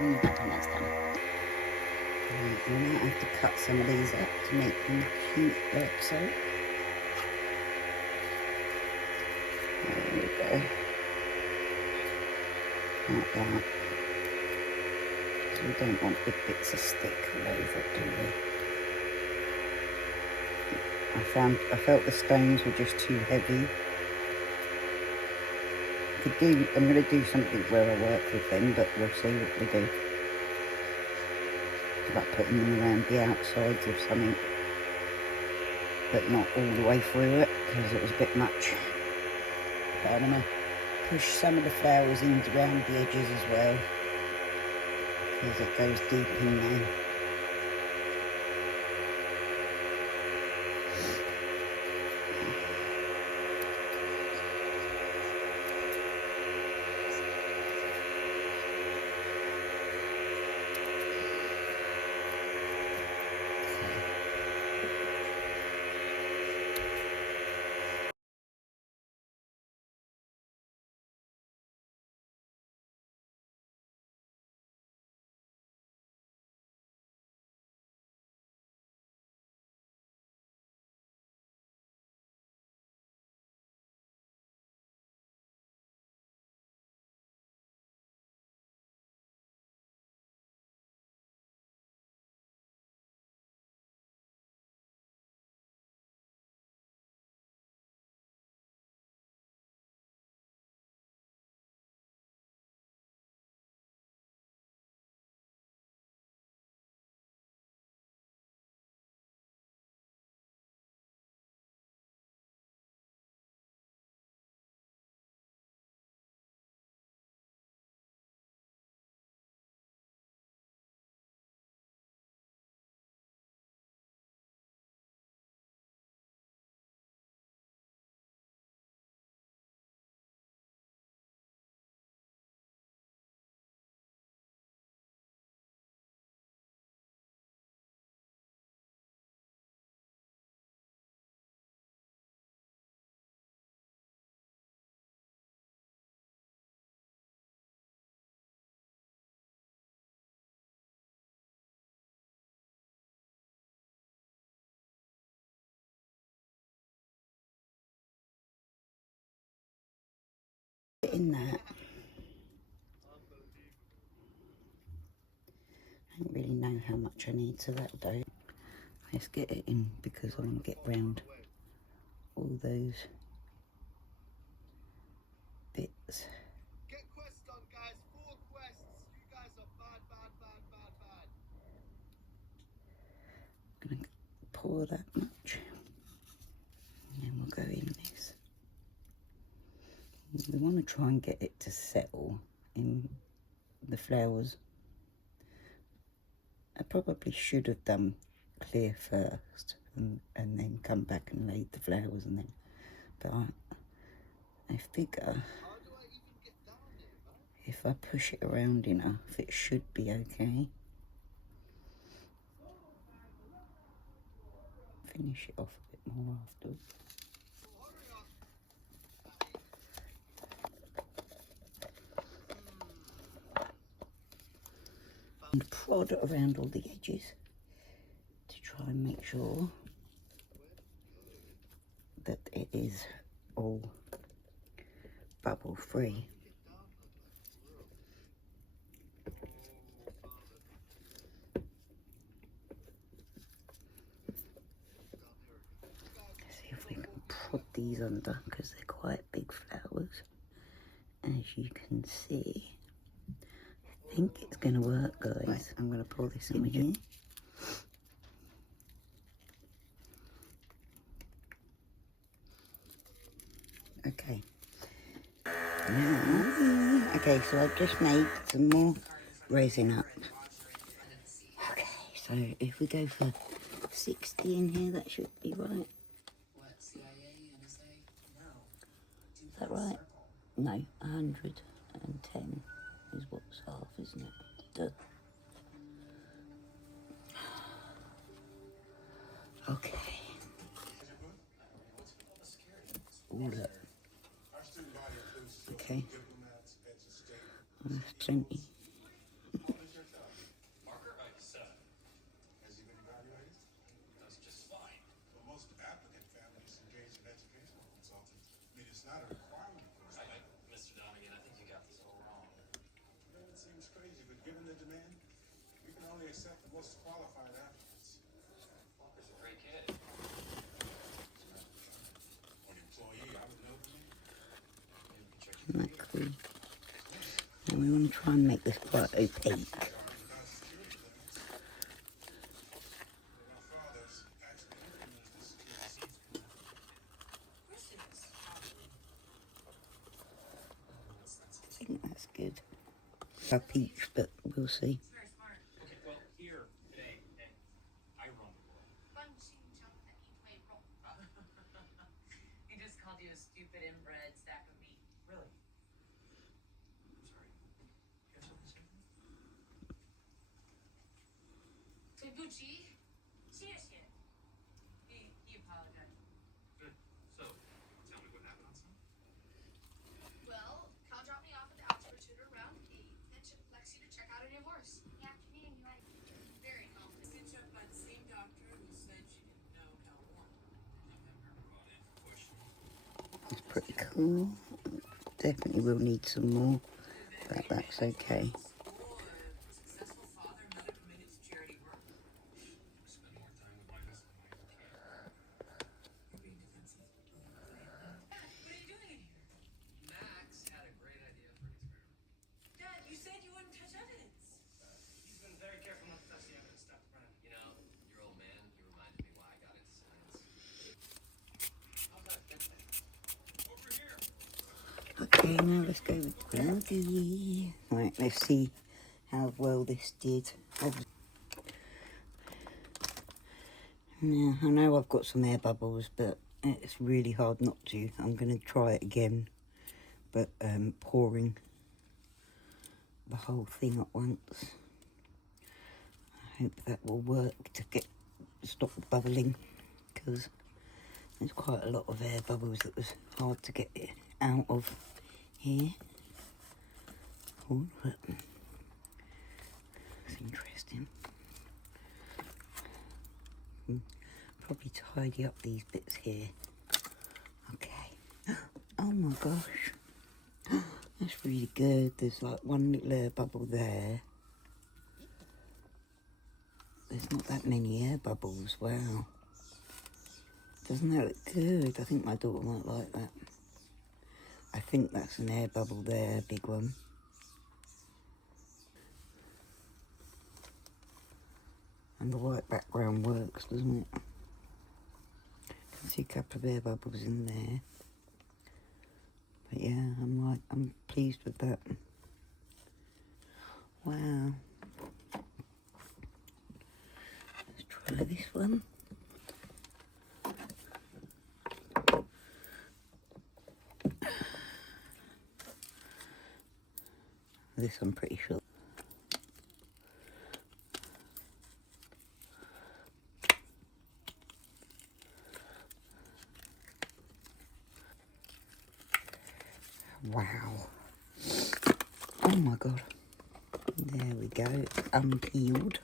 And that's done. And then I have to cut some of these up to make them cute like so. There we go. Like that. So we don't want big bits of stick all over it, do we? I felt the stones were just too heavy. I'm going to do something where I work with them, but we'll see what we do. Like putting them around the outsides of something, but not all the way through it, because it was a bit much. But I'm going to push some of the flowers in around the edges as well, because it goes deep in there. In that, I don't really know how much I need to that dough. Let's get it in because I want to get round all those bits. Get quests done, guys. 4 quests. You guys are bad. I'm gonna pour that much, and then we'll go in this. We want to try and get it to settle in the flowers. I probably should have done clear first and then come back and laid the flowers and then, but I figure if I push it around enough it should be okay. Finish it off a bit more afterwards. And prod around all the edges to try and make sure that it is all bubble free. See if we can prod these under because they're quite big flowers, as you can see. I think it's going to work, guys. Right, I'm going to pour this in here. Okay. Now, okay, so I've just made some more resin up. Okay, so if we go for 60 in here, that should be right. Is that right? No, 110 is what's half, isn't it? Duh. Okay. All up. Okay. That's plenty. It's not a requirement for us. Mr. Donegan, I think you got this all wrong. I know it seems crazy, but given the demand, we can only accept the most qualified applicants. Walker's a great kid. An employee, I would know the name. Maybe we can check Isn't that cool? And we want to try and make this quite opaque. Without security clearance. One of our fathers actually implemented the security seats. I think that's good. A peach, but we'll see. Okay, well, here, hey, I run the world. He just called you a stupid inbred stack of meat. Really? I'm sorry. You have something to say? 对不起，谢谢。He apologized. Good. So, tell me what happened on Sunday. Well, Cal dropped me off at the Oxford tutor around 8, and took Lexi to check out a new horse. In the afternoon, you like very confident. Stitch up by the same doctor who said she didn't know Cal won. I've never been brought in for questioning. It's pretty cool. Definitely will need some more, but that's okay. School, a successful father, mother committed to charity work. Spend more time with my husband and my kid. You're being defensive. Dad, what are you doing in here? Max had a great idea for an experiment. Dad, you said you wouldn't touch evidence. He's been very careful not to touch the evidence, Dr. Brown. You know, your old man, he reminded me why I got into science. How's that been thing? Over here. Okay, now let's go with Groggy. Right, let's see how well this did. Now, I know I've got some air bubbles, but it's really hard not to. I'm going to try it again, but pouring the whole thing at once. I hope that will work to stop the bubbling, because there's quite a lot of air bubbles that was hard to get it out of here. Oh, look. That's interesting. Probably tidy up these bits here. Okay. Oh my gosh. That's really good. There's like one little air bubble there. There's not that many air bubbles. Wow. Doesn't that look good? I think my daughter might like that. I think that's an air bubble there, big one. And the white background works, doesn't it? Can see a couple of air bubbles in there. But yeah, I'm pleased with that. Wow. Let's try this one. This I'm pretty sure. Wow. Oh my god. There we go. Unpeeled.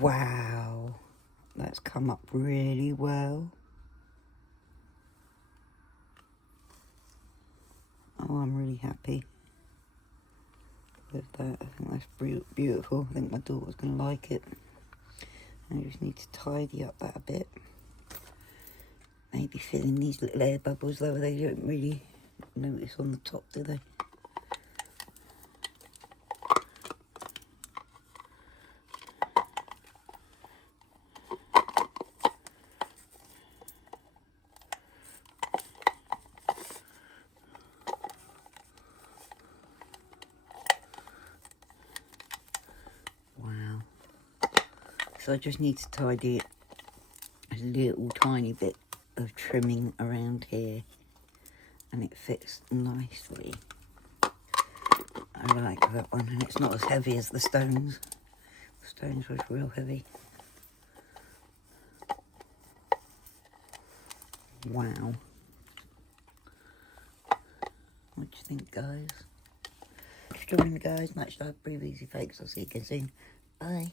Wow. That's come up really well. Oh, I'm really happy with that. I think that's beautiful. I think my daughter's going to like it. I just need to tidy up that a bit. Maybe fill in these little air bubbles, though they don't really notice on the top, do they? Wow. So I just need to tidy a little tiny bit of trimming around here, and it fits nicely. I like that one, and it's not as heavy as the stones. The stones was real heavy. Wow. What do you think, guys? Join me, guys. Much love, breathe easy, folks. I'll see you again soon. Bye.